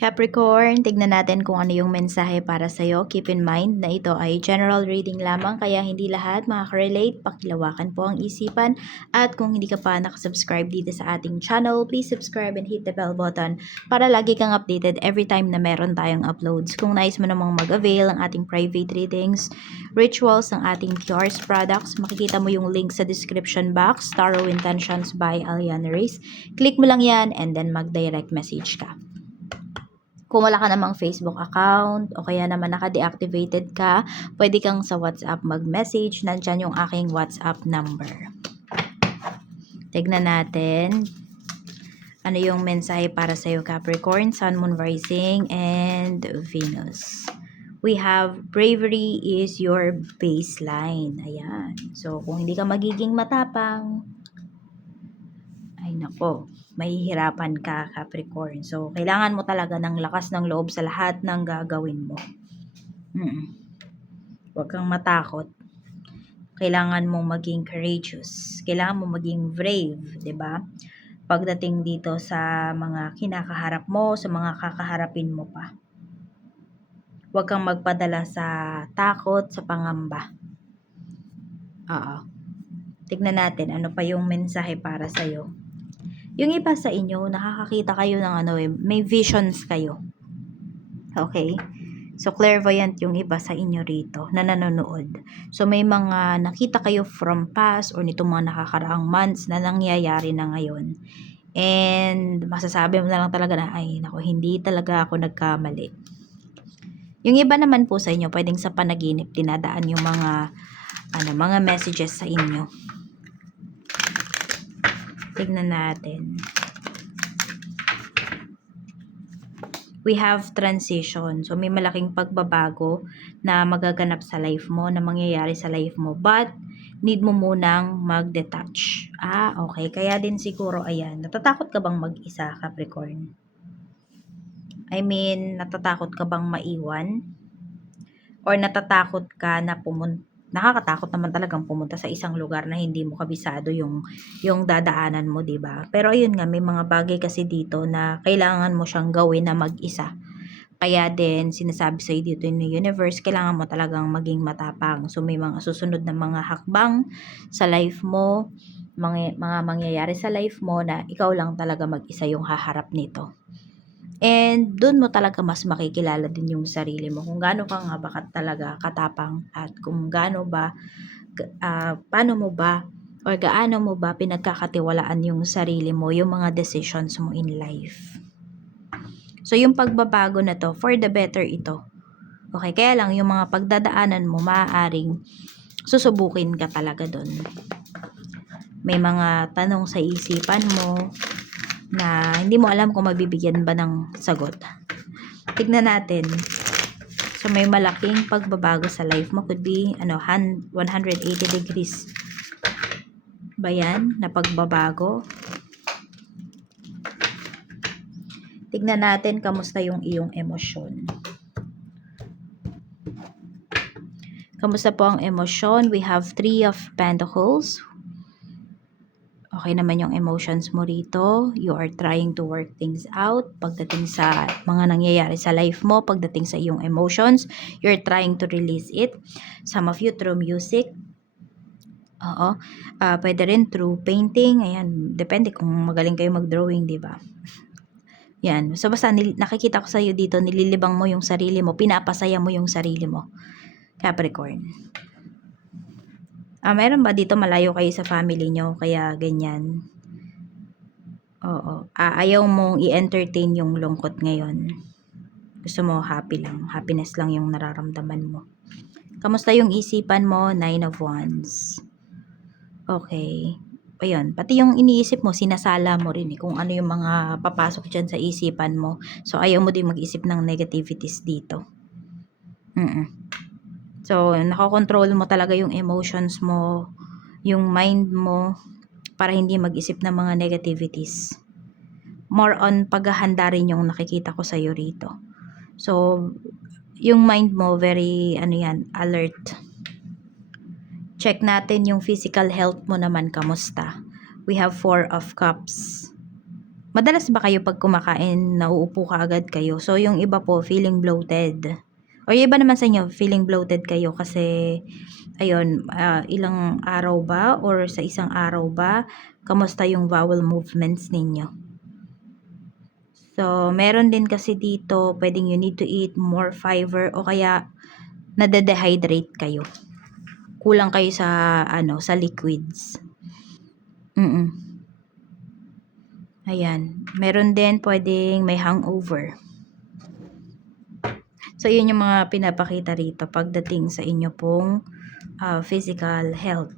Capricorn, tignan natin kung ano yung mensahe para sa'yo. Keep in mind na ito ay general reading lamang kaya hindi lahat makaka-relate. Pakilawakan po ang isipan. At kung hindi ka pa nakasubscribe dito sa ating channel, please subscribe and hit the bell button para lagi kang updated every time na meron tayong uploads. Kung nais mo namang mag-avail ang ating private readings, rituals ng ating PR's products, makikita mo yung link sa description box, Tarot Intentions by Aliana Reyes. Click mo lang yan and then mag-direct message ka. Kung wala ka namang Facebook account o kaya naman naka-deactivated ka, pwede kang sa WhatsApp mag-message. Nandyan yung aking WhatsApp number. Tignan natin ano yung mensahe para sa'yo, Capricorn, Sun, Moon, Rising, and Venus. We have bravery is your baseline. Ayan. So, kung hindi ka magiging matapang, ay nako, mahihirapan ka, Capricorn. So, kailangan mo talaga ng lakas ng loob sa lahat ng gagawin mo. Huwag kang matakot. Kailangan mong maging courageous. Kailangan mong maging brave, 'di ba? Pagdating dito sa mga kinakaharap mo, sa mga kakaharapin mo pa. Huwag kang magpadala sa takot, sa pangamba. Tignan natin ano pa yung mensahe para sa'yo. Yung iba sa inyo, nakakakita kayo ng may visions kayo. Okay? So, clairvoyant yung iba sa inyo rito na nanonood. So, may mga nakita kayo from past or nitong mga nakakaraang months na nangyayari na ngayon. And, masasabi mo na lang talaga na, ay, naku, hindi talaga ako nagkamali. Yung iba naman po sa inyo, pwedeng sa panaginip, dinadaan yung mga messages sa inyo. Tignan natin. We have transition. So, may malaking pagbabago na magaganap sa life mo, na mangyayari sa life mo. But, need mo munang mag-detach. Okay. Kaya din siguro, ayan, natatakot ka bang mag-isa, Capricorn? I mean, natatakot ka bang maiwan? Or natatakot ka na nakakatakot naman talagang pumunta sa isang lugar na hindi mo kabisado yung dadaanan mo, 'di ba? Pero ayun nga, may mga bagay kasi dito na kailangan mo siyang gawin na mag-isa. Kaya din sinasabi sa dito ng universe, kailangan mo talagang maging matapang. So may mga susunod na mga hakbang sa life mo, mga mangyayari sa life mo na ikaw lang talaga mag-isa yung haharap nito. And doon mo talaga mas makikilala din yung sarili mo. Kung gaano ka nga ba talaga katapang at kung gaano ba, paano mo ba or gaano mo ba pinagkakatiwalaan yung sarili mo, yung mga decisions mo in life. So yung pagbabago na to, for the better ito. Okay, kaya lang yung mga pagdadaanan mo, maaaring susubukin ka talaga doon. May mga tanong sa isipan mo na hindi mo alam kung mabibigyan ba ng sagot. Tignan natin. So, may malaking pagbabago sa life mo. Could be, 180 degrees. Ba yan? Na pagbabago. Tignan natin kamusta yung iyong emosyon. Kamusta po ang emosyon? We have 3 of Pentacles. Okay naman yung emotions mo rito. You are trying to work things out. Pagdating sa mga nangyayari sa life mo, pagdating sa iyong emotions, you're trying to release it. Some of you through music. Pwede rin through painting. Ayan, depende kung magaling kayo mag-drawing, di ba? Yan. So, basta nakikita ko sa iyo dito, nililibang mo yung sarili mo, pinapasaya mo yung sarili mo. Capricorn. Meron ba dito malayo kayo sa family nyo, kaya ganyan? Oo. Ayaw mong i-entertain yung lungkot ngayon. Gusto mo happy lang. Happiness lang yung nararamdaman mo. Kamusta yung isipan mo? 9 of Wands. Okay. Ayun. Pati yung iniisip mo, sinasala mo rin kung ano yung mga papasok dyan sa isipan mo. So, ayaw mo din mag-isip ng negativities dito. So, nakokontrol mo talaga yung emotions mo, yung mind mo, para hindi mag-isip ng mga negativities. More on paghahanda rin yung nakikita ko sa'yo rito. So, yung mind mo, very, alert. Check natin yung physical health mo naman, kamusta? We have 4 of Cups. Madalas ba kayo pag kumakain, nauupo kaagad kayo? So, yung iba po, feeling bloated. O yung iba naman sa inyo, feeling bloated kayo kasi, ayun, ilang araw ba or sa isang araw ba, kamusta yung bowel movements ninyo? So, meron din kasi dito, pwedeng you need to eat more fiber o kaya nade-dehydrate kayo. Kulang kayo sa, sa liquids. Ayan. Meron din pwedeng may hangover. So, yun yung mga pinapakita rito pagdating sa inyo pong physical health.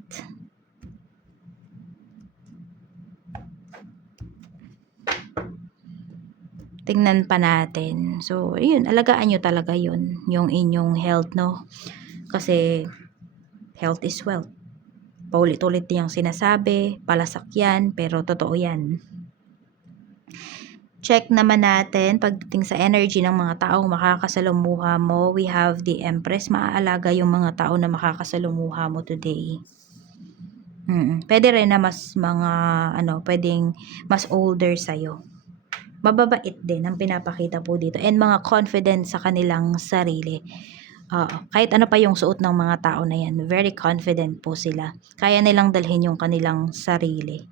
Tingnan pa natin. So, yun, alagaan nyo talaga yun, yung inyong health, no? Kasi, health is wealth. Paulit-ulit niyang sinasabi, palasak yan, pero totoo yan. Check naman natin pagdating sa energy ng mga taong makakasalumuha mo. We have the Empress. Maaalaga yung mga tao na makakasalumuha mo today. Pwede rin na mas mga, pwedeng mas older sa'yo. Mababait din ang pinapakita po dito. And mga confident sa kanilang sarili. Kahit ano pa yung suot ng mga tao na yan, very confident po sila. Kaya nilang dalhin yung kanilang sarili.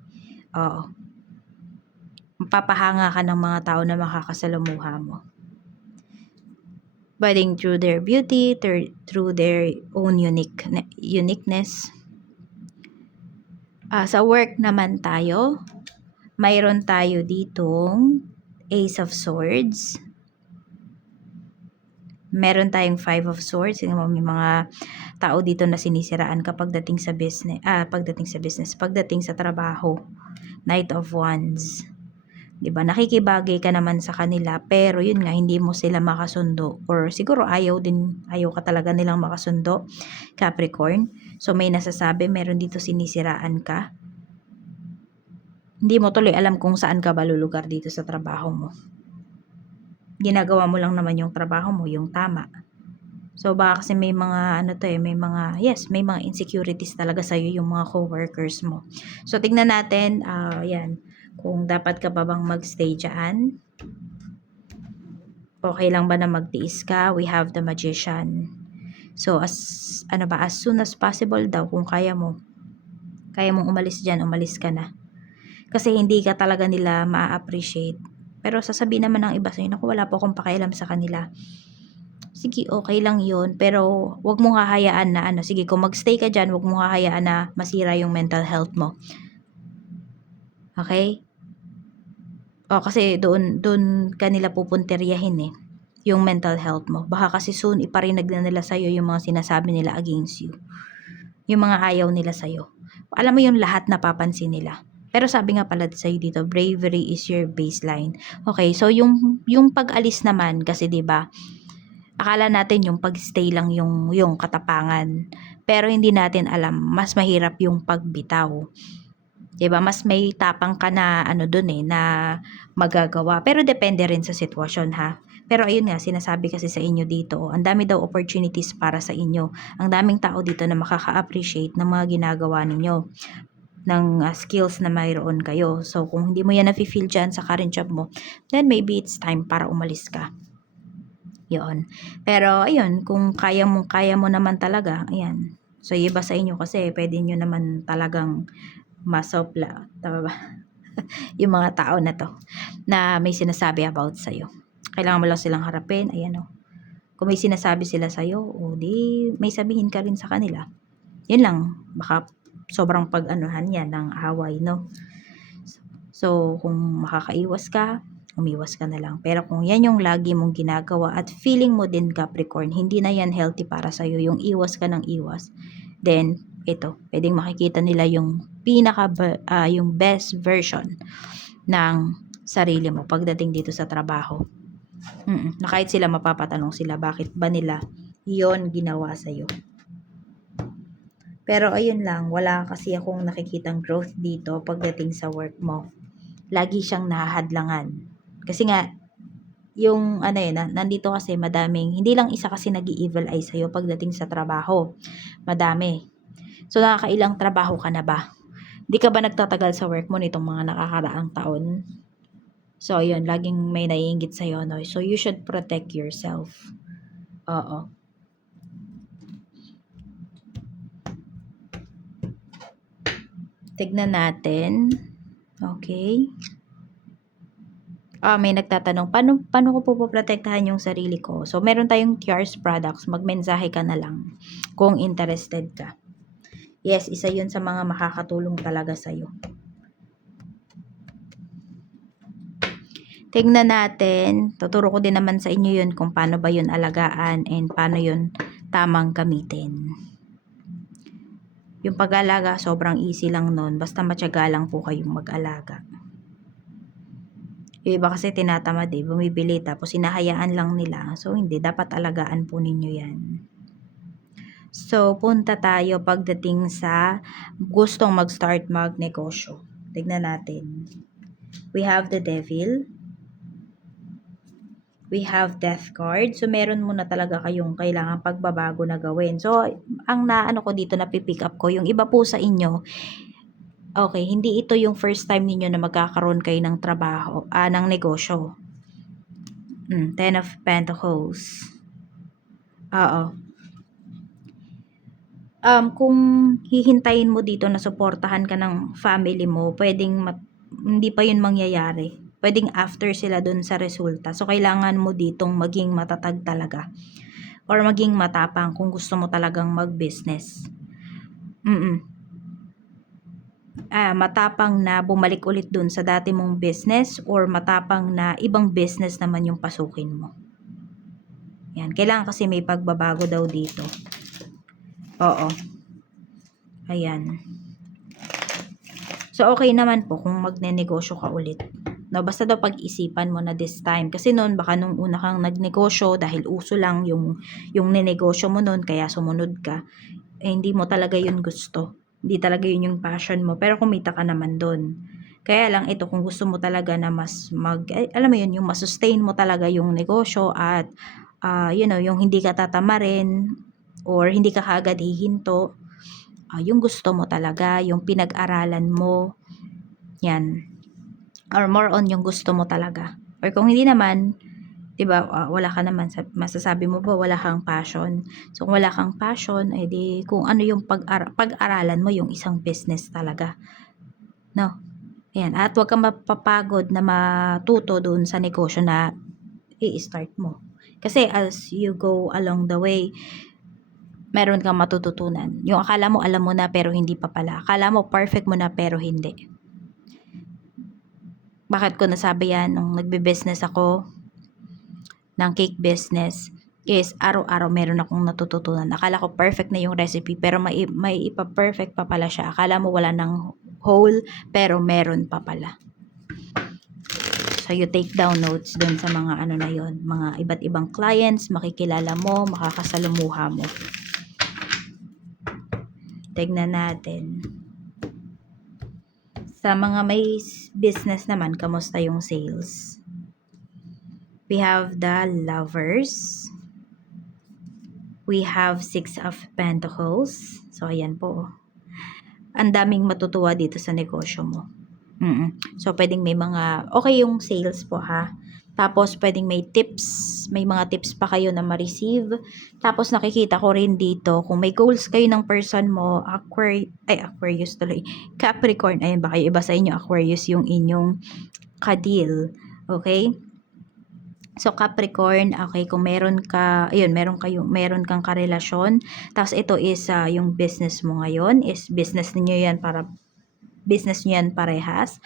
Mapapahanga ka ng mga tao na makakasalumuha mo. Pwedeng through their beauty, through their own uniqueness. Sa work naman tayo, mayroon tayo ditong Ace of Swords. Meron tayong Five of Swords. May mga tao dito na sinisiraan kapag pagdating sa trabaho. Knight of Wands. 'Di ba? Nakikibagay ka naman sa kanila, pero yun nga, hindi mo sila makasundo, or siguro ayaw ka talaga nilang makasundo, Capricorn. So may nasasabi, meron dito sinisiraan ka. Hindi mo tuloy alam kung saan ka ba lulugar dito sa trabaho mo. Ginagawa mo lang naman yung trabaho mo, yung tama. So baka kasi may mga may mga insecurities talaga sa iyo yung mga coworkers mo. So tignan natin, yan, kung dapat ka pa bang magstay diyan. Okay lang ba na magtiis ka? We have the Magician. So as soon as possible daw, kung kaya mong umalis diyan, umalis ka na. Kasi hindi ka talaga nila ma-appreciate. Pero sasabihin naman ng iba sa'yo, naku, wala po akong pakialam sa kanila. Sige, okay lang yun. Pero, wag mong hahayaan na sige, kung magstay ka dyan, wag mong hahayaan na masira yung mental health mo. Okay? Kasi doon kanila pupunteryahin yung mental health mo. Baka kasi soon, iparinag na nila sa'yo yung mga sinasabi nila against you. Yung mga ayaw nila sa'yo. Alam mo yung lahat napapansin nila. Pero sabi nga pala sa'yo dito, bravery is your baseline. Okay, so yung pag-alis naman, kasi 'di ba, akala natin yung pag-stay lang yung katapangan. Pero hindi natin alam, mas mahirap yung pagbitaw. 'Di ba? Mas may tapang ka na na magagawa. Pero depende rin sa sitwasyon, ha. Pero ayun nga, sinasabi kasi sa inyo dito, ang dami daw opportunities para sa inyo. Ang daming tao dito na makaka-appreciate ng mga ginagawa ninyo, ng skills na mayroon kayo. So, kung hindi mo yan nafe-feel dyan sa current job mo, then maybe it's time para umalis ka. Yun. Pero, ayun, kung kaya mo naman talaga, ayan. So, iba sa inyo kasi pwede nyo naman talagang masopla. Tama ba? Yung mga tao na to, na may sinasabi about sa'yo. Kailangan mo lang silang harapin. Ayan o. Kung may sinasabi sila sa'yo, di may sabihin ka rin sa kanila. Yun lang. Baka sobrang pag-anuhan yan ng away, no? So, kung makakaiwas ka, umiwas ka na lang. Pero kung yan yung lagi mong ginagawa at feeling mo din, Capricorn, hindi na yan healthy para sa'yo, yung iwas ka ng iwas, then, ito, pwedeng makikita nila yung yung best version ng sarili mo pagdating dito sa trabaho. Na kahit sila mapapatanong sila, bakit ba nila yon ginawa sa'yo? Pero ayun lang, wala kasi akong nakikitang growth dito pagdating sa work mo. Lagi siyang nahahadlangan. Kasi nga, yung nandito kasi madaming, hindi lang isa kasi nag-evil eye sa'yo pagdating sa trabaho. Madami. So, nakakailang trabaho ka na ba? Di ka ba nagtatagal sa work mo nitong mga nakakaraang taon? So, yun, laging may naiinggit sa'yo, no? So, you should protect yourself. Oo. Tignan natin. Okay. May nagtatanong, paano ko po poprotektahan yung sarili ko? So, meron tayong Tiars products. Magmensahe ka na lang kung interested ka. Yes, isa yun sa mga makakatulong talaga sa'yo. Tignan natin. Tuturo ko din naman sa inyo yun kung paano ba yun alagaan and paano yun tamang gamitin. Yung pag-alaga, sobrang easy lang nun. Basta matyaga lang po kayong mag-alaga. Yung iba kasi tinatamad bumibili tapos hinahayaan lang nila. So, hindi. Dapat alagaan po ninyo yan. So, punta tayo pagdating sa gustong mag-start magnegosyo. Tignan natin. We have the Devil. We have Death card. So, meron muna talaga kayong kailangan pagbabago na gawin. So, ang naano ko dito, napipick up ko, yung iba po sa inyo, okay, hindi ito yung first time ninyo na magkakaroon kayo ng trabaho, ng negosyo. Ten of Pentacles. Oo. Kung hihintayin mo dito na suportahan ka ng family mo, pwedeng hindi pa yun mangyayari. Pwedeng after sila dun sa resulta. So, kailangan mo ditong maging matatag talaga. Or maging matapang kung gusto mo talagang mag-business. Matapang na bumalik ulit dun sa dati mong business or matapang na ibang business naman yung pasukin mo. Yan. Kailangan kasi may pagbabago daw dito. Oo. Ayan. So, okay naman po kung magnenegosyo ka ulit. No, basta daw pag-isipan mo na this time. Kasi noon, baka nung una kang nagnegosyo, dahil uso lang yung ninegosyo mo noon, kaya sumunod ka, hindi mo talaga yun gusto. Hindi talaga yun yung passion mo. Pero kumita ka naman doon. Kaya lang ito, kung gusto mo talaga na mas alam mo yun, yung masustain mo talaga yung negosyo at, yung hindi ka tatamarin or hindi ka kaagad hihinto, yung gusto mo talaga, yung pinag-aralan mo, yan. Or more on yung gusto mo talaga. Or kung hindi naman, 'di ba, wala ka naman, masasabi mo ba wala kang passion? So kung wala kang passion, edi kung ano yung pag-aralan mo yung isang business talaga. No. Ayan, at huwag kang mapapagod na matuto doon sa negosyo na i-start mo. Kasi as you go along the way, meron kang matututunan. Yung akala mo alam mo na pero hindi pa pala. Akala mo perfect mo na pero hindi. Bakit ko nasabi yan? Nung nagbe-business ako ng cake business, is araw-araw meron akong natututunan. Akala ko perfect na yung recipe, pero may ipa-perfect pa pala siya. Akala mo wala ng whole, pero meron pa pala. So, you take down notes dun sa mga ano na yon, mga iba't ibang clients, makikilala mo, makakasalumuha mo. Tignan natin. Sa mga may business naman, kamusta yung sales? We have the Lovers. We have Six of Pentacles. So, ayan po. Ang daming matutuwa dito sa negosyo mo. So, pwedeng may mga, okay yung sales po ha. Tapos, pwedeng may tips. May mga tips pa kayo na ma-receive. Tapos, nakikita ko rin dito, kung may goals kayo ng person mo, Aquarius tuloy. Capricorn, ayun, baka iba sa inyo, Aquarius yung inyong kadil. Okay? So, Capricorn, okay, kung meron kang karelasyon, tapos ito is yung business mo ngayon, is business niyo yan parehas.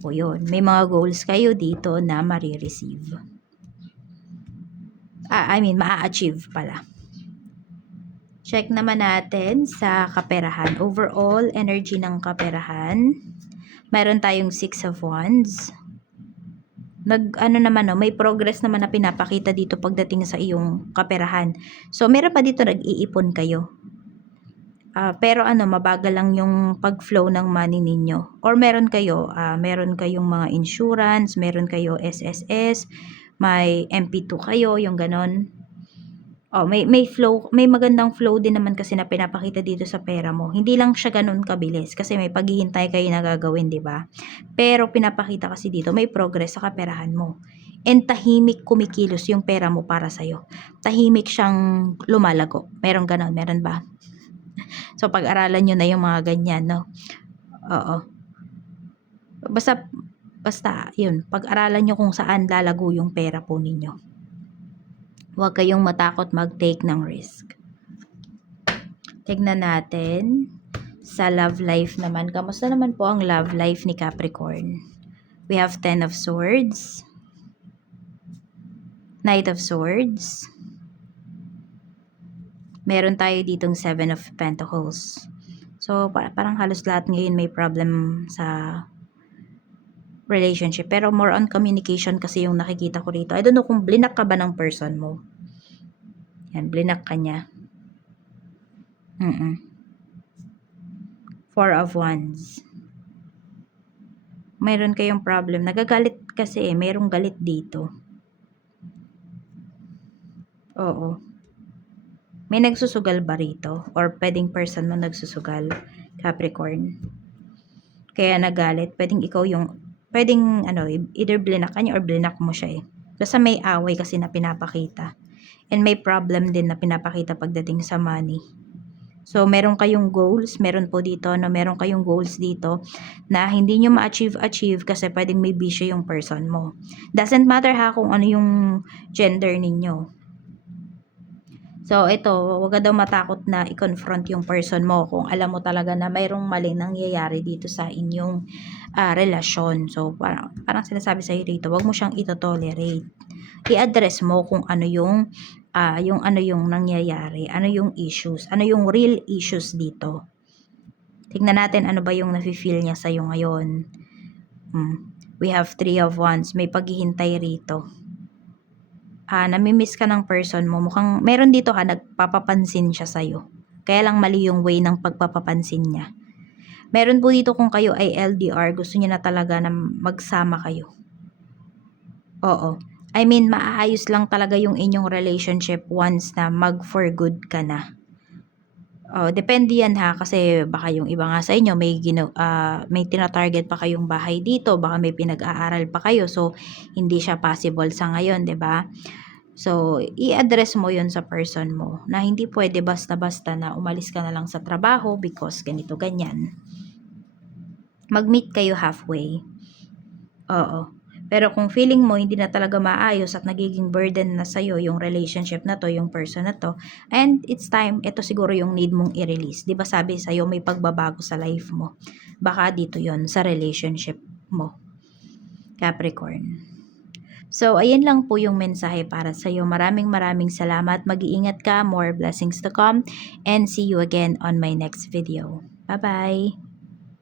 O yun, may mga goals kayo dito na ma-receive. Ma-achieve pala. Check naman natin sa kaperahan. Overall energy ng kaperahan. Mayroon tayong Six of Wands. May progress naman na pinapakita dito pagdating sa iyong kaperahan. So, meron pa dito nag-iipon kayo. Pero mabagal lang yung pag-flow ng money ninyo. Or meron kayong mga insurance, meron kayo SSS, may MP2 kayo, yung ganon. Oh, may flow, may magandang flow din naman kasi na pinapakita dito sa pera mo. Hindi lang siya gano'n kabilis kasi may paghihintay kayo na gagawin, 'di ba? Pero pinapakita kasi dito may progress sa kaperahan mo. And tahimik kumikilos yung pera mo para sa'yo. Tahimik siyang lumalago. Merong gano'n, meron ba? So, pag-aralan nyo na yung mga ganyan, no? Oo. Basta, basta, yun. Pag-aralan nyo kung saan lalago yung pera po ninyo. Huwag kayong matakot mag-take ng risk. Tignan natin sa love life naman. Kamusta naman po ang love life ni Capricorn? We have 10 of Swords, Knight of Swords. Meron tayo ditong 7 of Pentacles. So, parang halos lahat ngayon may problem sa relationship. Pero more on communication kasi yung nakikita ko rito. I don't know kung blinak ka ba ng person mo. Yan, blinak ka niya. Four of Wands. Mayroon kayong problem. Nagagalit kasi mayroong galit dito. Oo. May nagsusugal ba rito? Or pwedeng person mo nagsusugal, Capricorn? Kaya nagalit. Pwedeng ikaw yung, pwedeng either blinak ka niya or blinak mo siya eh. Basta may away kasi na pinapakita. And may problem din na pinapakita pagdating sa money. So, meron kayong goals, meron po dito, meron kayong goals dito na hindi nyo ma-achieve kasi pwedeng may bisyo yung person mo. Doesn't matter ha kung ano yung gender ninyo. So, ito, huwag ka daw matakot na i-confront yung person mo kung alam mo talaga na mayroong maling nangyayari dito sa inyong relasyon. So, parang sinasabi sa'yo dito, huwag mo siyang ito-tolerate. I-address mo kung ano yung nangyayari, ano yung issues, ano yung real issues dito. Tingnan natin ano ba yung nafe-feel niya sa'yo ngayon. We have 3 of Wands, may paghihintay rito. Namimiss ka ng person mo, mukhang meron dito nagpapapansin siya sa'yo. Kaya lang mali yung way ng pagpapapansin niya. Meron po dito kung kayo ay LDR, gusto niya na talaga na magsama kayo. Oo. I mean, maayos lang talaga yung inyong relationship once na mag-for good ka na. Depende yan ha, kasi baka yung iba nga sa inyo may tina-target pa kayong bahay dito, baka may pinag-aaral pa kayo, so hindi siya possible sa ngayon, 'di ba? So, i-address mo yon sa person mo na hindi pwede basta-basta na umalis ka na lang sa trabaho because ganito, ganyan. Mag-meet kayo halfway. Oo. Pero kung feeling mo hindi na talaga maayos at nagiging burden na sa'yo yung relationship na to, yung person na to, and it's time, ito siguro yung need mong i-release. Di ba sabi sa'yo may pagbabago sa life mo? Baka dito yon sa relationship mo, Capricorn. So, ayan lang po yung mensahe para sa'yo. Maraming salamat. Mag-iingat ka. More blessings to come. And see you again on my next video. Bye-bye!